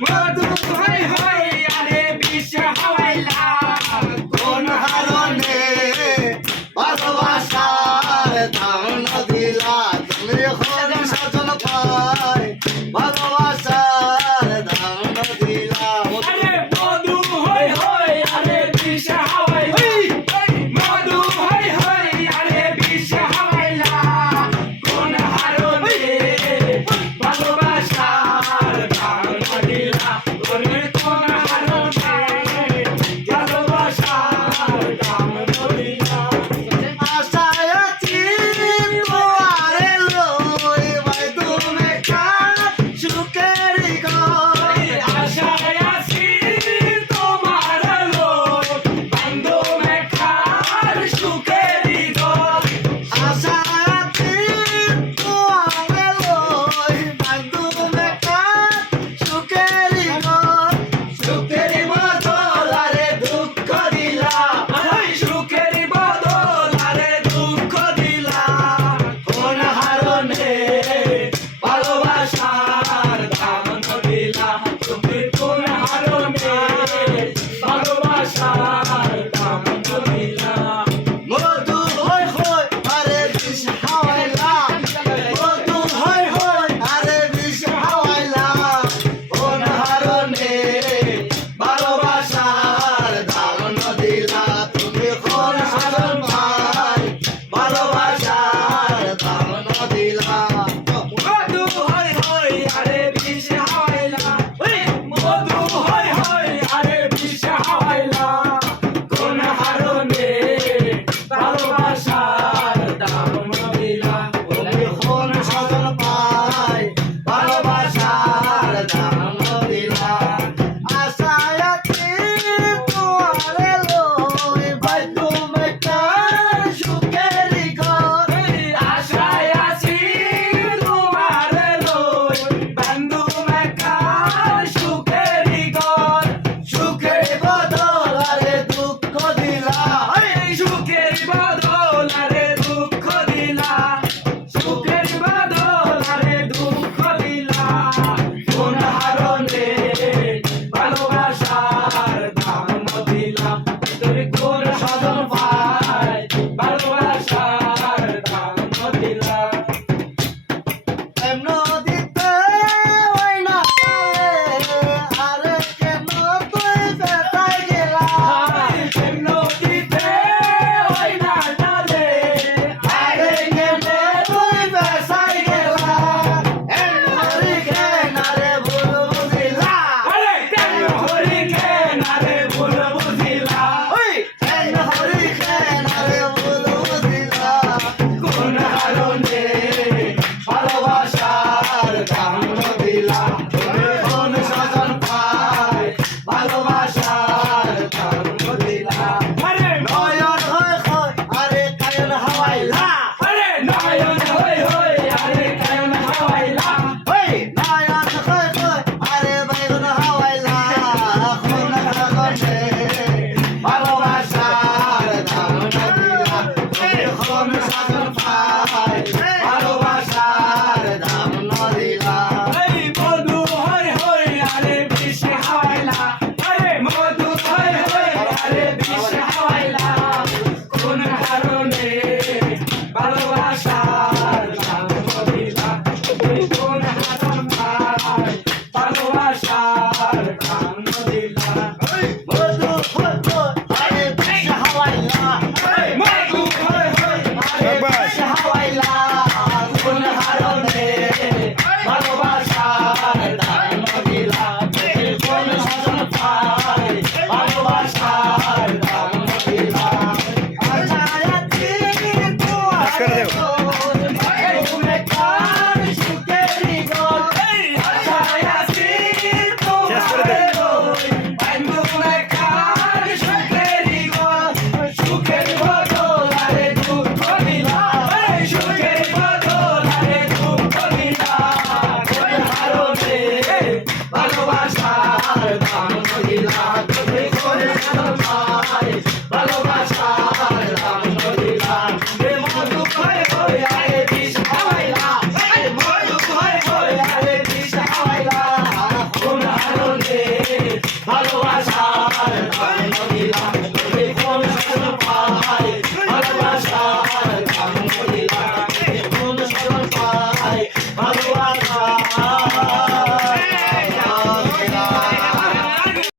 মধু হই হই আরে বিষ হাওয়াইলা কোন হারণে ভালোবাসার দান দিলা তুমি এখন সাজন পাই ভালোবাসার দান দিলা আরে মধু হই হই আরে বিষ হাওয়াইলা মধু হই হই আরে বিষ হাওয়াইলা কোন হারণে ভালোবাসার দান দিলা ওরে কোন হারণে ভালোবাসার দান দিলা আশায় আছি তোমারে লই ভাই তুমি কার সুখের ঘর আশায় আছি তোমার লোক বান্ধবে খার সুখেরই ঘর আশায় আছি তোমারে লই ভাই তুমি কার সুখের ঘর সুখের বদল আরে দুঃখ দিলা সুখের বদল আরে দুঃখ দিলা কোন হারণে ভালোবাসার দাম দিলা তুমি কোন হারণে ভালোবাসার দাম দিলা মধু হই হই আরে বিষ হাওয়াইলা মধু হই হই আরে বিষ হাওয়াইলা কোন হারণে ভালোবাসার দান দিলা তুমি কোন সাজন পাই ভালোবাসার দান দিলা মধু হই হই আরে বিষ হাওয়াইলা মধু হই হই আরে বিষ হাওয়াইলা কোন হারণে ভালোবাসার দাম দিলা তুমি কোন সাজন পাই ভালোবাসার দান দিলা আশায় আছি তোমারে লই ভাই তুমি কার সুখের ঘর আশায় আছি তোমার লই বন্ধু মেকার সুখেরই ঘর সুখের বদল আরে দুঃখ দিলা সুখের বদল আরে দুঃখ দিলা সুখের বদল আরে দুঃখ দিলা কোন হারণে ভালোবাসার দাম দিলা তুই কোন সাধন পাই ভালোবাসার দাম দিলা নদীতে ওই না আরে কেন তুই বেতাই গেলা নদীতে ওই না ডালে আরে কেন তুই বেসাই গেলা হরি কেন রে ভুল বুঝিলা আরে কেন হরি কেন রে ভুল বুঝিলা ওই কেন হরি কেন রে ভুল বুঝিলা কোন হারণে ভালোবাসার দাম দিলা তুমি কোন সাজন পাই ভালোবাসার দাম দিলা আরে নয়ন হয় হয় আরে কায়ন হাওয়াইলা আরে নয়ন হই হই আরে কেন হাওয়াইলা ওই নয়ন হয় হয় আরে বাইগন হাওয়াইলা কোন কাগজে ভালোবাসার দাম দিলা তুমি কোন সাজন পাই ভালোবাসার দাম দিলা এই মধু হই হই আরে বিষ হাওয়াইলা আরে মধু হই হই আরে বিষ হাওয়াইলা কোন হারণে ভালোবাসার দাম দিলা তুই কোন হারণ পাই ভালোবাসার দাম দিলা মধু হয় হয় আরে বিষ হাওয়াইলা এই মধু হই হই আরে বিষ হাওয়াইলা কোন হারণে ভালোবাসার দান দিলা তুমি কোন সাজন পাই ভালোবাসার দান দিলা আশায় আছি তোমারে লই তুমি কার সুখের ঘর আশায় আছি তোমারে লই বন্ধু মেকার সুখেরই ঘর সুখের বদল আরে দুঃখ দিলা সুখের বদল আরে দুঃখ দিলা কোন হারণে ভালোবাসা